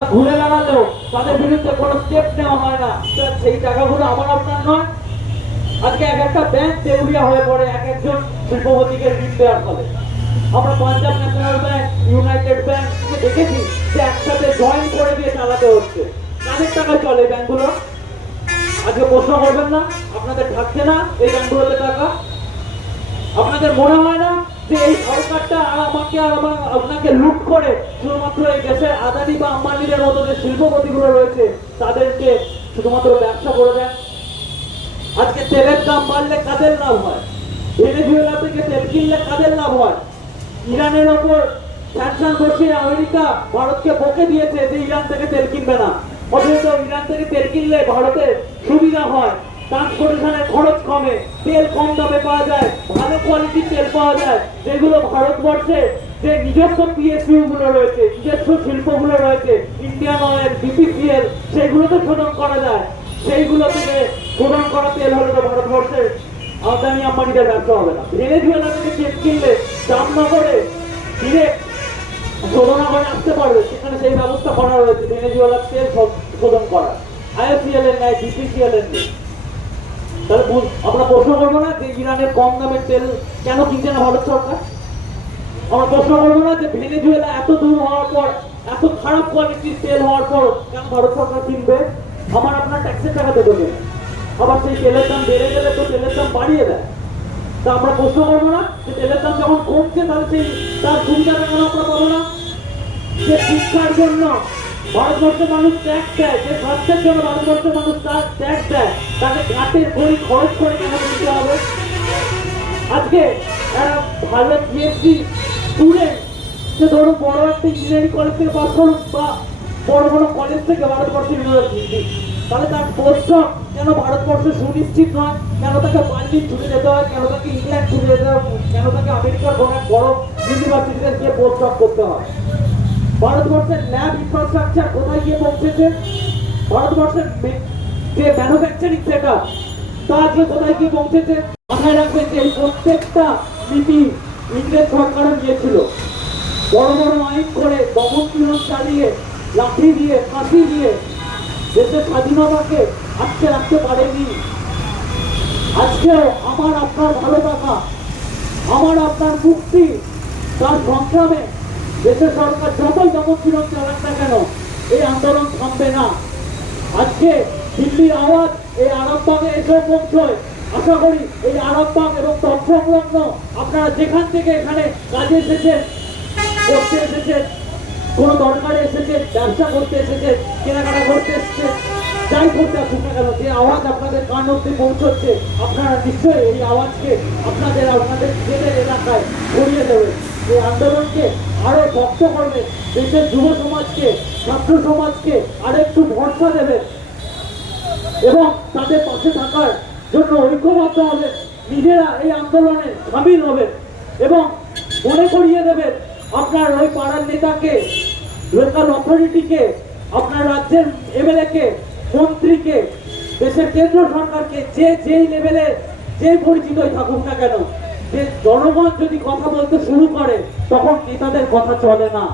ঘুরে দাঁড়ালেও তাদের বিরুদ্ধে কোনো স্টেপ নেওয়া হয় না। সেই টাকাগুলো আমার আপনার নয়। আজকে এক একটা ব্যাংক দেউলিয়া হয়ে পড়ে এক একজন শিল্পপতিকে ঋণ দেওয়ার ফলে। আমরা Punjab national bank, United bank দেখেছি যে একসাথে জয়েন করে দিয়ে চালাতে হচ্ছে। কাদের টাকা চলে ব্যাংকগুলো? আজকে প্রশ্ন করবেন না? আপনাদের থাকছে না এই ব্যাংকগুলোতে টাকা? আপনাদের মনে হয় না যে এই সরকারটা আমাকে আর আপনাকে লুট করে শুধুমাত্র এই দেশের আদানি বা আম্বানিদের মতো যে শিল্পপতিগুলো রয়েছে তাদেরকে শুধুমাত্র ব্যবসা করে দেয়? আজকে তেলের দাম বাড়লে কাদের লাভ হয়? ভেনেজুয়েলা থেকে তেল কিনলে কাদের লাভ হয়? ইরানের ওপর স্যাংশন বসিয়ে আমেরিকা ভারতকে বকে দিয়েছে যে ইরান থেকে তেল কিনবে না। অথচ ইরান থেকে তেল কিনলে ভারতের সুবিধা হয়, ট্রান্সপোর্টেশনের খরচ কমে, তেল কম দামে পাওয়া যায়, ভালো কোয়ালিটির তেল পাওয়া যায়, যেগুলো ভারতবর্ষে যে নিজস্ব পিএসইউ গুলো রয়েছে, নিজস্ব শিল্পগুলো রয়েছে, ইন্ডিয়ান অয়েল, বিপিসিএল, সেগুলোতে শোধন করা যায়। সেইগুলো থেকে শোধন করা তেল হলে তো ভারতবর্ষের আদানি আম্বানিদের ব্যবসা হবে না। ভেনেজুয়েলা থেকে তেল কিনলে জামনগরে ডিরেক্ট শোধনাগারে আসতে পারবে, সেখানে সেই ব্যবস্থা করা রয়েছে ভেনেজুয়েলার তেল শোধন করা, আইওসিএল এর নেয়, বিপিসিএল এর নেই। তাহলে আমরা প্রশ্ন করবো না যে ইরানের কম দামের তেল কেন কিনছে না ভারত সরকার? আমরা প্রশ্ন করবো না যে ভেনেজুয়েলা এত দূর হওয়ার পর, এত খারাপ কোয়ালিটির তেল হওয়ার পর কেন ভারত সরকার কিনবে? আমার আপনার ট্যাক্সের টাকাতে দেবে। আবার সেই তেলের দাম বেড়ে গেলে তো তেলের দাম বাড়িয়ে দেয়। তা আমরা প্রশ্ন করবো না যে তেলের দাম যখন কমছে তাহলে সেই তার সুবিধাটা কেন আমরা পাবো না? যে শিক্ষার জন্য ভারতবর্ষের মানুষ ট্যাক্স দেয়, যে স্বাস্থ্যের জন্য ভারতবর্ষের মানুষ তার ট্যাক্স দেয়, তাকে ঘাটের বই খরচ করে কেন দিতে হবে? আজকে ভালো পিএইচডি স্টুডেন্ট সে ধরুন বড় একটা ইঞ্জিনিয়ারিং কলেজ থেকে পাস করুক বা বড় বড় কলেজ থেকে ভারতবর্ষের ইউনিভার্সিটি, তাহলে তার পোস্ট কেন ভারতবর্ষে সুনিশ্চিত নয়? কেন তাকে বার্লিন ছুটে যেতে হয়? কেন তাকে ইংল্যান্ড ছুটে যেতে হয়? কেন তাকে আমেরিকার কোনো বড় ইউনিভার্সিটিতে গিয়ে পোস্ট করতে হয়? ভারতবর্ষের ল্যাব ইনফ্রাস্ট্রাকচার কোথায় গিয়ে পৌঁছেছে? ভারতবর্ষের যে ম্যানুফ্যাকচারিং সেক্টর তা আজকে কোথায় গিয়ে পৌঁছেছে? মাথায় রাখবেন যে এই প্রত্যেকটা নীতি ইংরেজ সরকারও নিয়েছিল। বড় বড় আইন করে, দমন পীড়ন চালিয়ে, লাঠি দিয়ে, ফাঁসি দিয়ে দেশের স্বাধীনতাকে আটকে রাখতে পারেনি। আজকে আমার আপনার ভালো থাকা, আমার আপনার মুক্তি, তার সংগ্রামে দেশের সরকার যতই দমন চালাক না কেন এই আন্দোলন থামবে না। আজকে দিল্লির আওয়াজ এই আরামবাগে এসে পৌঁছয়। আশা করি এই আরামবাগ এবং তৎসংলগ্ন আপনারা যেখান থেকে এখানে কাজে এসেছেন, করতে এসেছেন, কোনো দরকারে এসেছেন, ব্যবসা করতে এসেছেন, কেনাকাটা করতে এসেছেন, যাই করতে আসুন না কেন, যে আওয়াজ আপনাদের কান অব্দি পৌঁছচ্ছে, আপনারা নিশ্চয়ই এই আওয়াজকে আপনাদের নিজেদের এলাকায় ছড়িয়ে দেবেন। এই আন্দোলনকে আরো শক্ত করবে, দেশের যুব সমাজকে, ছাত্র সমাজকে আরো একটু ভরসা দেবে এবং তাদের পাশে থাকার জন্য ঐক্যবদ্ধ হবে, নিজেরা এই আন্দোলনে সামিল হবে এবং মনে করিয়ে দেবেন আপনার ওই পাড়ার নেতাকে, লোকাল অথরিটিকে, আপনার রাজ্যের এমএলএ কে, মন্ত্রীকে, দেশের কেন্দ্র সরকারকে, যেই লেভেলে যে পরিচিতই থাকুক না কেন, যে জনগণ যদি কথা বলতে শুরু করে তখন নেতাদের কথা চলে না।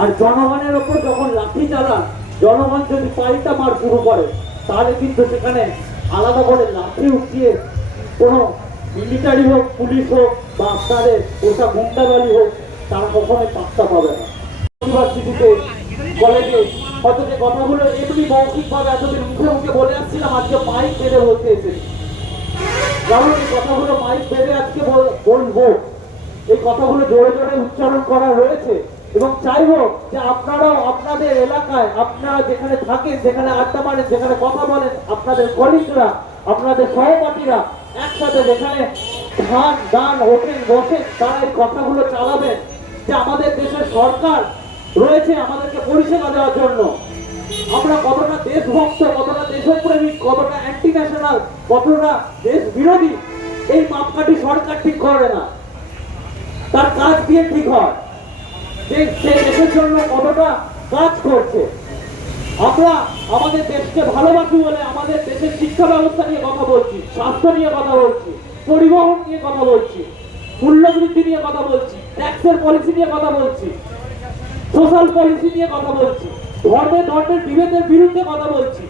আর জনগণের ওপর যখন লাঠি চালান, জনগণ যদি পাল্টা মার শুরু করে তাহলে কিন্তু সেখানে আলাদা করে লাঠি উঠিয়ে কোনো মিলিটারি হোক, পুলিশ হোক বা আপনাদের ওটা গুন্ডাবাড়ি হোক, তারা কখনোই পাত্তা পাবে না। ইউনিভার্সিটিতে, কলেজে হয়তো যে কথাগুলো এমনি মৌখিকভাবে এতদিন মুখে মুখে বলে আসছিলাম, আজকে মাইক বেঁধে বলতে এসেছি। কারণ এই কথাগুলো মাইক বেঁধে আজকে বলবো, এই কথাগুলো জোরে জোরে উচ্চারণ করা রয়েছে এবং চাইবো যে আপনারাও আপনাদের এলাকায়, আপনারা যেখানে থাকেন, যেখানে আড্ডা মারেন, যেখানে কথা বলেন, আপনাদের কলিগরা, আপনাদের সহপাঠীরা একসাথে যেখানে গান ওঠেন বসেন, তারা এই কথাগুলো চালাবেন যে আমাদের দেশের সরকার রয়েছে আমাদেরকে পরিষেবা দেওয়ার জন্য। আমরা কতটা দেশভক্ত, কতটা দেশপ্রেমিক, কতটা অ্যান্টি ন্যাশনাল, কতটা দেশ বিরোধী, এই মাপকাঠি সরকার ঠিক করে না, তার কাজ দিয়ে ঠিক হয় যে সে দেশের জন্য কতটা কাজ করছে। আমরা আমাদের দেশকে ভালোবাসি বলে আমাদের দেশের শিক্ষা ব্যবস্থা নিয়ে কথা বলছি, স্বাস্থ্য নিয়ে কথা বলছি, পরিবহন নিয়ে কথা বলছি, মূল্যবৃদ্ধি নিয়ে কথা বলছি, ট্যাক্সের পলিসি নিয়ে কথা বলছি, সোশ্যাল পলিসি নিয়ে কথা বলছি। ধর্মের বিভেদের বিরুদ্ধে কথা বলছি।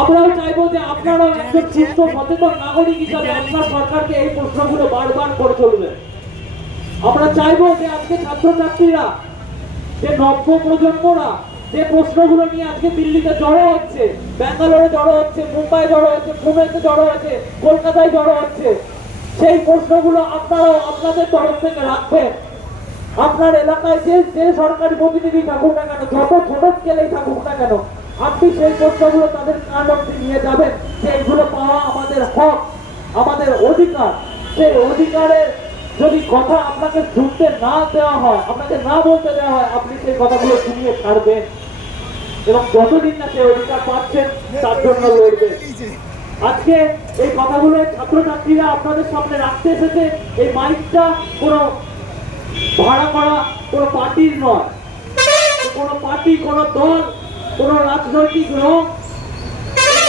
আমরাও চাইবো যে আপনারাও একজন সুস্থ সচেতন নাগরিক হিসাবে আপনার সরকারকে এই প্রশ্নগুলো বারবার করে চলবেন। আমরা চাইবো যে আজকে ছাত্রছাত্রীরা, যে নব্য প্রজন্মরা যে প্রশ্নগুলো নিয়ে আজকে দিল্লিতে জড়ো হচ্ছে, ব্যাঙ্গালোরে জড়ো হচ্ছে, মুম্বাই জড়ো হচ্ছে, পুনেতে জড়ো হচ্ছে, কলকাতায় জড়ো হচ্ছে, সেই প্রশ্নগুলো আপনারাও আপনাদের তরফ থেকে রাখবেন। আপনার এলাকায় যে সরকারি প্রতিনিধি থাকুক না কেন, যত ছোট স্কেলেই থাকুক না কেন, আপনি সেই প্রশ্নগুলো তাদের কান অবধি নিয়ে যাবেন যে এইগুলো পাওয়া আমাদের হক, আমাদের অধিকার। সেই অধিকারের যদি কথা আপনাকে শুনতে না দেওয়া হয়, আপনাকে না বলতে দেওয়া হয়, আপনি সেই কথাগুলো শুনিয়ে ছাড়বেন এবং যতদিন না সেই অধিকার পাচ্ছেন তার জন্য লড়বেন। আজকে এই কথাগুলো ছাত্রছাত্রীরা আপনাদের সামনে রাখতে এসেছে। এই মাইকটা কোনো ভাড়া করা কোনো পার্টির নয়, কোনো পার্টি, কোনো দল, কোনো রাজনৈতিক রং,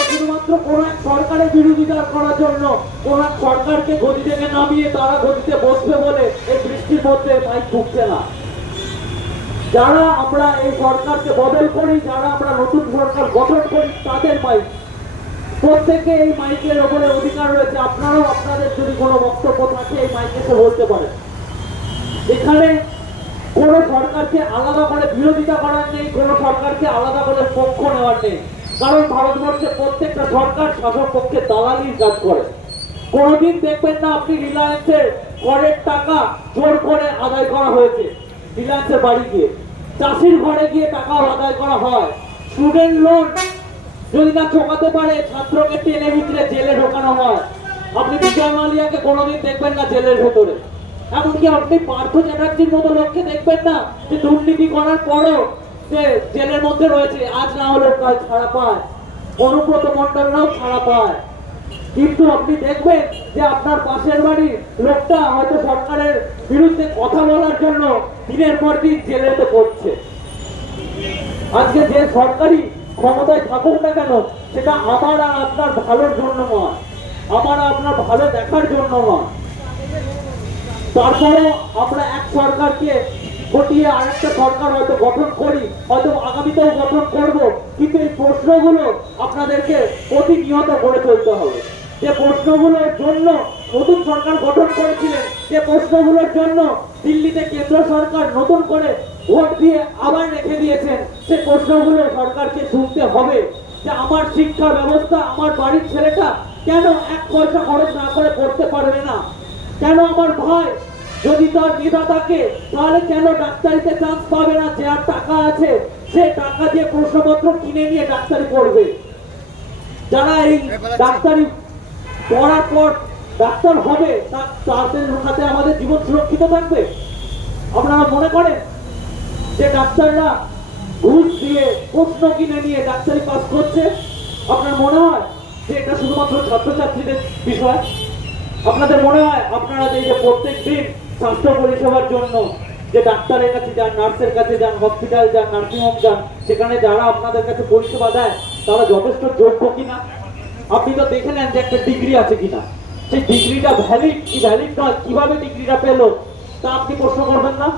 শুধুমাত্র কোন এক সরকারের বিরোধিতা করার জন্য, কোন এক সরকারকে গদি থেকে নামিয়ে তারা গদিতে বসবে বলে এই বৃষ্টির মধ্যে মাইক ঢুকছে না। যারা আমরা এই সরকারকে বদল করি, যারা আমরা নতুন সরকার গঠন করি, তাদের মাইক। প্রত্যেকে এই মাইকের ওপরে অধিকার রয়েছে। আপনারাও আপনাদের যদি কোনো বক্তব্য থাকে এই মাইকে এসে বলতে পারেন। এখানে কোন সরকারকে আলাদা করে বিরোধিতা করার নেই, কোন সরকারকে আলাদা করে পক্ষ নেওয়ার নেই। কারণ ভারতবর্ষে প্রত্যেকটা সরকার শাসক পক্ষে দালালির কাজ করে। কোনদিন দেখবেন না আপনি রিলায়েন্সের করের টাকা জোর করে আদায় করা হয়েছে, রিলায়েন্সের বাড়ি গিয়ে, চাষির ঘরে গিয়ে টাকাও আদায় করা হয়। স্টুডেন্ট লোন যদি না চোকাতে পারে, ছাত্রকে টেনে ভিতরে জেলে ঢোকানো হয়। আপনি বিজয় মালিয়াকে কোনোদিন দেখবেন না জেলের ভেতরে। এমনকি আপনি পার্থ চ্যাটার্জির মতো লোককে দেখবেন না যে দুর্নীতি করার পরও সে জেলের মধ্যে রয়েছে, আজ না হলেও কাল ছাড়া পায়। অনুব্রত মন্ডলরাও ছাড়া পায়। কিন্তু আপনি দেখবেন যে আপনার পাশের বাড়ির লোকটা হয়তো সরকারের বিরুদ্ধে কথা বলার জন্য দিনের পর দিন জেলেতে পড়ছে। আজকে যে সরকারি ক্ষমতায় থাকুক না কেন, সেটা আমার আর আপনার ভালোর জন্য নয়, আমার আপনার ভালো দেখার জন্য নয়। তারপরে আমরা এক সরকারকে ঘটিয়ে আরেকটা সরকার হয়তো গঠন করি, হয়তো আগামীতেও গঠন করব, কিন্তু এই প্রশ্নগুলো আপনাদেরকে প্রতিনিয়ত করে চলতে হবে। যে প্রশ্নগুলোর জন্য নতুন সরকার গঠন করেছিলেন, যে প্রশ্নগুলোর জন্য দিল্লিতে কেন্দ্র সরকার নতুন করে ভোট দিয়ে আবার রেখে দিয়েছেন, সে প্রশ্নগুলো সরকারকে শুনতে হবে। যে আমার শিক্ষা ব্যবস্থা, আমার বাড়ির ছেলেটা কেন এক পয়সা খরচ না করে পড়তে পারবে না? কেন আমার ভাই যদি তার মেধা থাকে তাহলে কেন ডাক্তারিতে চান্স পাবে না? যে আর টাকা আছে সে টাকা দিয়ে প্রশ্নপত্র কিনে নিয়ে ডাক্তারি পড়বে। যারা এই ডাক্তারি পড়ার পর ডাক্তার হবে, তাদের হাতে আমাদের জীবন সুরক্ষিত থাকবে? আপনারা মনে করেন যে ডাক্তাররা ঘুষ দিয়ে প্রশ্ন কিনে নিয়ে ডাক্তারি পাস করছে? আপনার মনে হয় যে এটা শুধুমাত্র ছাত্রছাত্রীদের বিষয়? আপনাদের মনে হয় আপনারা যে প্রত্যেক দিন স্বাস্থ্য পরিষেবার জন্য যে ডাক্তারের কাছে যান, নার্সের কাছে যান, হসপিটাল যান, নার্সিংহোম যান, সেখানে যারা আপনাদের কাছে পরিষেবা দেয় তারা যথেষ্ট যোগ্য কিনা? আপনি তো দেখে নেন যে একটা ডিগ্রি আছে কিনা, সেই ডিগ্রিটা ভ্যালিড কি ভ্যালিড নয়, কিভাবে ডিগ্রিটা পেলো তা আপনি প্রশ্ন করবেন না?